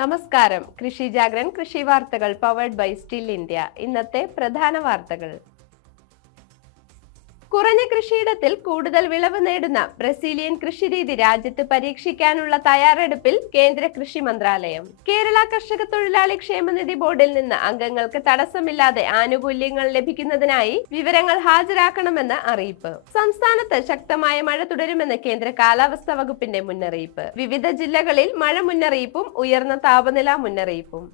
നമസ്കാരം. കൃഷി ജാഗ്രൻ കൃഷി വാർത്തകൾ പവേർഡ് ബൈ സ്റ്റിൽ ഇന്ത്യ. ഇന്നത്തെ പ്രധാന വാർത്തകൾ. കുറഞ്ഞ കൃഷിയിടത്തിൽ കൂടുതൽ വിളവ് നേടുന്ന ബ്രസീലിയൻ കൃഷിരീതി രാജ്യത്ത് പരീക്ഷിക്കാനുള്ള തയ്യാറെടുപ്പിൽ കേന്ദ്ര കൃഷി മന്ത്രാലയം. കേരള കർഷക തൊഴിലാളി ക്ഷേമനിധി ബോർഡിൽ നിന്ന് അംഗങ്ങൾക്ക് തടസ്സമില്ലാതെ ആനുകൂല്യങ്ങൾ ലഭിക്കുന്നതിനായി വിവരങ്ങൾ ഹാജരാക്കണമെന്ന് അറിയിപ്പ്. സംസ്ഥാനത്ത് ശക്തമായ മഴ തുടരുമെന്ന് കേന്ദ്ര കാലാവസ്ഥാ വകുപ്പിന്റെ മുന്നറിയിപ്പ്. വിവിധ ജില്ലകളിൽ മഴ മുന്നറിയിപ്പും ഉയർന്ന താപനില മുന്നറിയിപ്പും.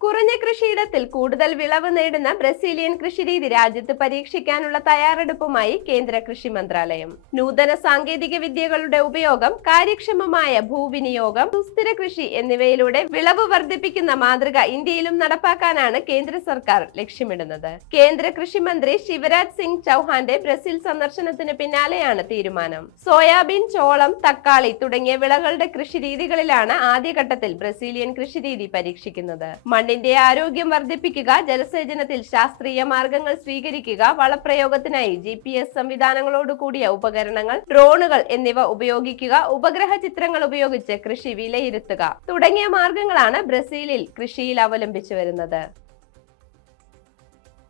കുറഞ്ഞ കൃഷിയിടത്തിൽ കൂടുതൽ വിളവ് നേടുന്ന ബ്രസീലിയൻ കൃഷിരീതി രാജ്യത്ത് പരീക്ഷിക്കാനുള്ള തയ്യാറെടുപ്പുമായി കേന്ദ്ര കൃഷി മന്ത്രാലയം. നൂതന സാങ്കേതിക വിദ്യകളുടെ ഉപയോഗം, കാര്യക്ഷമമായ ഭൂവിനിയോഗം, സുസ്ഥിര കൃഷി എന്നിവയിലൂടെ വിളവ് വർദ്ധിപ്പിക്കുന്ന മാതൃക ഇന്ത്യയിലും നടപ്പാക്കാനാണ് കേന്ദ്ര സർക്കാർ ലക്ഷ്യമിടുന്നത്. കേന്ദ്ര കൃഷി മന്ത്രി ശിവരാജ് സിംഗ് ചൌഹാന്റെ ബ്രസീൽ സന്ദർശനത്തിന് പിന്നാലെയാണ് തീരുമാനം. സോയാബീൻ, ചോളം, തക്കാളി തുടങ്ങിയ വിളകളുടെ കൃഷിരീതികളിലാണ് ആദ്യഘട്ടത്തിൽ ബ്രസീലിയൻ കൃഷിരീതി പരീക്ഷിക്കുന്നത്. മണ്ണിന്റെ ആരോഗ്യം വർദ്ധിപ്പിക്കുക, ജലസേചനത്തിൽ ശാസ്ത്രീയ മാർഗങ്ങൾ സ്വീകരിക്കുക, വളപ്രയോഗത്തിനായി GPS സംവിധാനങ്ങളോട് കൂടിയ ഉപകരണങ്ങൾ, ഡ്രോണുകൾ എന്നിവ ഉപയോഗിക്കുക, ഉപഗ്രഹ ചിത്രങ്ങൾ ഉപയോഗിച്ച് കൃഷി വിലയിരുത്തുക തുടങ്ങിയ മാർഗങ്ങളാണ് ബ്രസീലിൽ കൃഷിയിൽ അവലംബിച്ചു വരുന്നത്.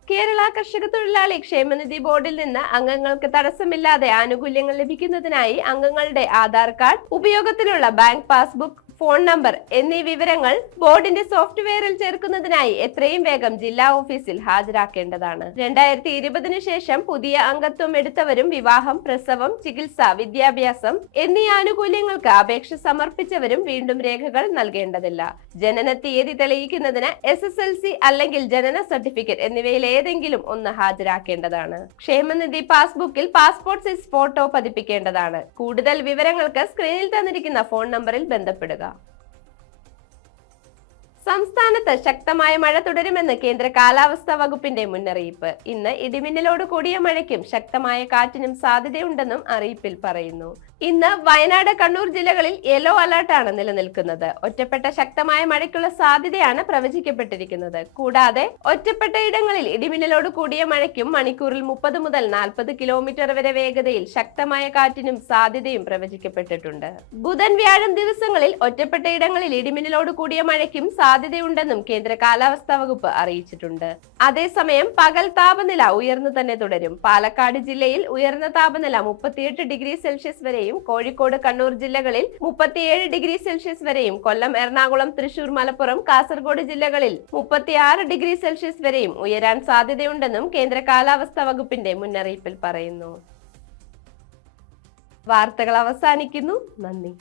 കേരള കർഷക തൊഴിലാളി ക്ഷേമനിധി ബോർഡിൽ നിന്ന് അംഗങ്ങൾക്ക് തടസ്സമില്ലാതെ ആനുകൂല്യങ്ങൾ ലഭിക്കുന്നതിനായി അംഗങ്ങളുടെ ആധാർ കാർഡ്, ഉപയോഗത്തിലുള്ള ബാങ്ക് പാസ്ബുക്ക്, ഫോൺ നമ്പർ എന്നീ വിവരങ്ങൾ ബോർഡിന്റെ സോഫ്റ്റ്വെയറിൽ ചേർക്കുന്നതിനായി എത്രയും വേഗം ജില്ലാ ഓഫീസിൽ ഹാജരാക്കേണ്ടതാണ്. 2020 ശേഷം പുതിയ അംഗത്വം എടുത്തവരും വിവാഹം, പ്രസവം, ചികിത്സ, വിദ്യാഭ്യാസം എന്നീ ആനുകൂല്യങ്ങൾക്ക് അപേക്ഷ സമർപ്പിച്ചവരും വീണ്ടും രേഖകൾ നൽകേണ്ടതില്ല. ജനന തീയതി തെളിയിക്കുന്നതിന് SSLC അല്ലെങ്കിൽ ജനന സർട്ടിഫിക്കറ്റ് എന്നിവയിൽ ഏതെങ്കിലും ഒന്ന് ഹാജരാക്കേണ്ടതാണ്. ക്ഷേമനിധി പാസ്ബുക്കിൽ പാസ്പോർട്ട് സൈസ് ഫോട്ടോ പതിപ്പിക്കേണ്ടതാണ്. കൂടുതൽ വിവരങ്ങൾക്ക് സ്ക്രീനിൽ തന്നിരിക്കുന്ന ഫോൺ നമ്പറിൽ ബന്ധപ്പെടുക. സംസ്ഥാനത്ത് ശക്തമായ മഴ തുടരുമെന്ന് കേന്ദ്ര കാലാവസ്ഥാ വകുപ്പിന്റെ മുന്നറിയിപ്പ്. ഇന്ന് ഇടിമിന്നലോട് കൂടിയ മഴയ്ക്കും ശക്തമായ കാറ്റിനും സാധ്യതയുണ്ടെന്നും അറിയിപ്പിൽ പറയുന്നു. ഇന്ന് വയനാട്, കണ്ണൂർ ജില്ലകളിൽ യെല്ലോ അലർട്ടാണ് നിലനിൽക്കുന്നത്. ഒറ്റപ്പെട്ട ശക്തമായ മഴയ്ക്കുള്ള സാധ്യതയാണ് പ്രവചിക്കപ്പെട്ടിരിക്കുന്നത്. കൂടാതെ ഒറ്റപ്പെട്ട ഇടങ്ങളിൽ ഇടിമിന്നലോട് കൂടിയ മഴയ്ക്കും മണിക്കൂറിൽ 30 മുതൽ 40 കിലോമീറ്റർ വരെ വേഗതയിൽ ശക്തമായ കാറ്റിനും സാധ്യതയും പ്രവചിക്കപ്പെട്ടിട്ടുണ്ട്. ബുധൻ, വ്യാഴം ദിവസങ്ങളിൽ ഒറ്റപ്പെട്ട ഇടങ്ങളിൽ ഇടിമിന്നലോട് കൂടിയ മഴയ്ക്കും സാധ്യതയുണ്ടെന്നും കേന്ദ്ര കാലാവസ്ഥാ വകുപ്പ് അറിയിച്ചിട്ടുണ്ട്. അതേസമയം പകൽ താപനില ഉയർന്നു തന്നെ തുടരും. പാലക്കാട് ജില്ലയിൽ ഉയർന്ന താപനില 38 ഡിഗ്രി സെൽഷ്യസ് വരെയും, കോഴിക്കോട്, കണ്ണൂർ ജില്ലകളിൽ 37 ഡിഗ്രി സെൽഷ്യസ് വരെയും, കൊല്ലം, എറണാകുളം, തൃശൂർ, മലപ്പുറം, കാസർഗോഡ് ജില്ലകളിൽ 36 ഡിഗ്രി സെൽഷ്യസ് വരെയും ഉയരാൻ സാധ്യതയുണ്ടെന്നും കേന്ദ്ര കാലാവസ്ഥാ വകുപ്പിന്റെ മുന്നറിയിപ്പിൽ പറയുന്നു. വാർത്തകൾ അവസാനിക്കുന്നു. നന്ദി.